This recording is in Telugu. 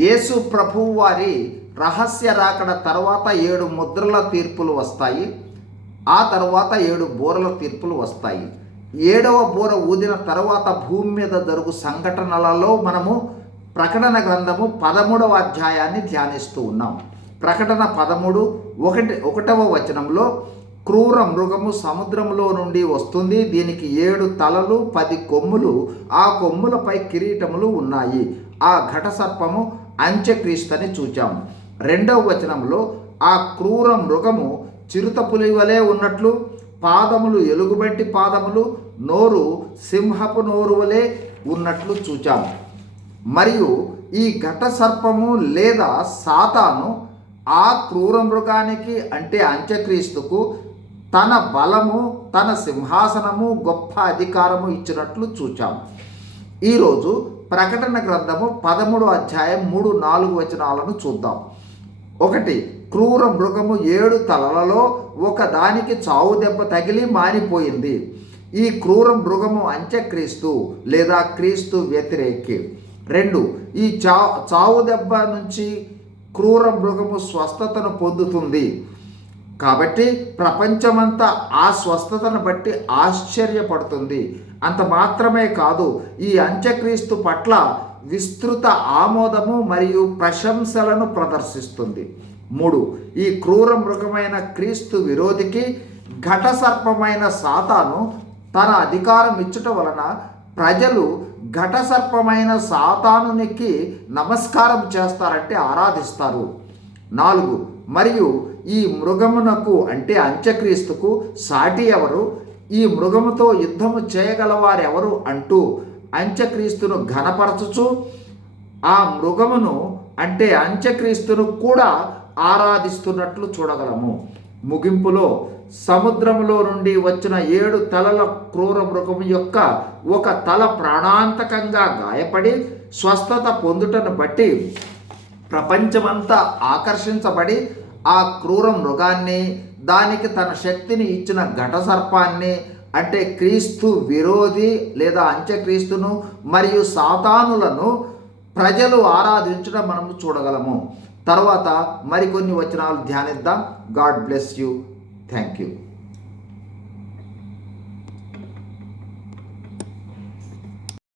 యేసు ప్రభువు వారి రహస్య రాకడ తర్వాత ఏడు ముద్రల తీర్పులు వస్తాయి. ఆ తర్వాత ఏడు బోరల తీర్పులు వస్తాయి. ఏడవ బోర ఊదిన తర్వాత భూమి మీద జరుగు సంఘటనలలో మనము ప్రకటన గ్రంథము పదమూడవ అధ్యాయాన్ని ధ్యానిస్తూ ఉన్నాం. ప్రకటన పదమూడు ఒకటి ఒకటవ వచనంలో క్రూర మృగము సముద్రంలో నుండి వస్తుంది. దీనికి ఏడు తలలు పది కొమ్ములు ఆ కొమ్ములపై కిరీటములు ఉన్నాయి. ఆ ఘట సర్పము అంత్యక్రీస్తని చూచాం. రెండవ వచనంలో ఆ క్రూర మృగము చిరుత పులి వలె ఉన్నట్లు పాదములు ఎలుగుబంటి పాదములు నోరు సింహపు నోరు వలె ఉన్నట్లు చూచాం. మరియు ఈ ఘట సర్పము లేదా సాతాను ఆ క్రూర మృగానికి అంటే అంత్యక్రీస్తుకు తన బలము తన సింహాసనము గొప్ప అధికారము ఇచ్చినట్లు చూచాం. ఈరోజు ప్రకటన గ్రంథము పదమూడు అధ్యాయం మూడు నాలుగు వచనాలను చూద్దాం. ఒకటి క్రూర మృగము ఏడు తలలలో ఒక దానికి చావు దెబ్బ తగిలి మానిపోయింది. ఈ క్రూర మృగము అంత్యక్రీస్తు లేదా క్రీస్తు వ్యతిరేకి. రెండు ఈ చా చావు దెబ్బ నుంచి క్రూర మృగము స్వస్థతను పొందుతుంది. కాబట్టి ప్రపంచమంతా ఆ స్వస్థతను బట్టి ఆశ్చర్యపడుతుంది. అంత మాత్రమే కాదు ఈ అంత్యక్రీస్తు పట్ల విస్తృత ఆమోదము మరియు ప్రశంసలను ప్రదర్శిస్తుంది. మూడు ఈ క్రూర మృగమైన క్రీస్తు విరోధికి ఘటసర్పమైన సాతాను తన అధికారం ఇచ్చుట వలన ప్రజలు ఘటసర్పమైన సాతానునికి నమస్కారం చేస్తారంటే ఆరాధిస్తారు. నాలుగు మరియు ఈ మృగమునకు అంటే అంత్యక్రీస్తుకు సాటి ఎవరు? ఈ మృగముతో యుద్ధము చేయగలవారెవరు అంటూ అంత్యక్రీస్తును ఘనపరచుచు ఆ మృగమును అంటే అంత్యక్రీస్తును కూడా ఆరాధిస్తున్నట్లు చూడగలము. ముగింపులో సముద్రములో నుండి వచ్చిన ఏడు తలల క్రూర మృగము యొక్క ఒక తల ప్రాణాంతకంగా గాయపడి స్వస్థత పొందుటను బట్టి ప్రపంచమంతా ఆకర్షించబడి ఆ క్రూర మృగాన్ని దానికి తన శక్తిని ఇచ్చిన ఘట సర్పాన్ని అంటే క్రీస్తు విరోధి లేదా అంత్యక్రీస్తును మరియు సాతానులను ప్రజలు ఆరాధించడం మనము చూడగలము. తర్వాత మరికొన్ని వచనాలు ధ్యానిద్దాం. God bless you. Thank you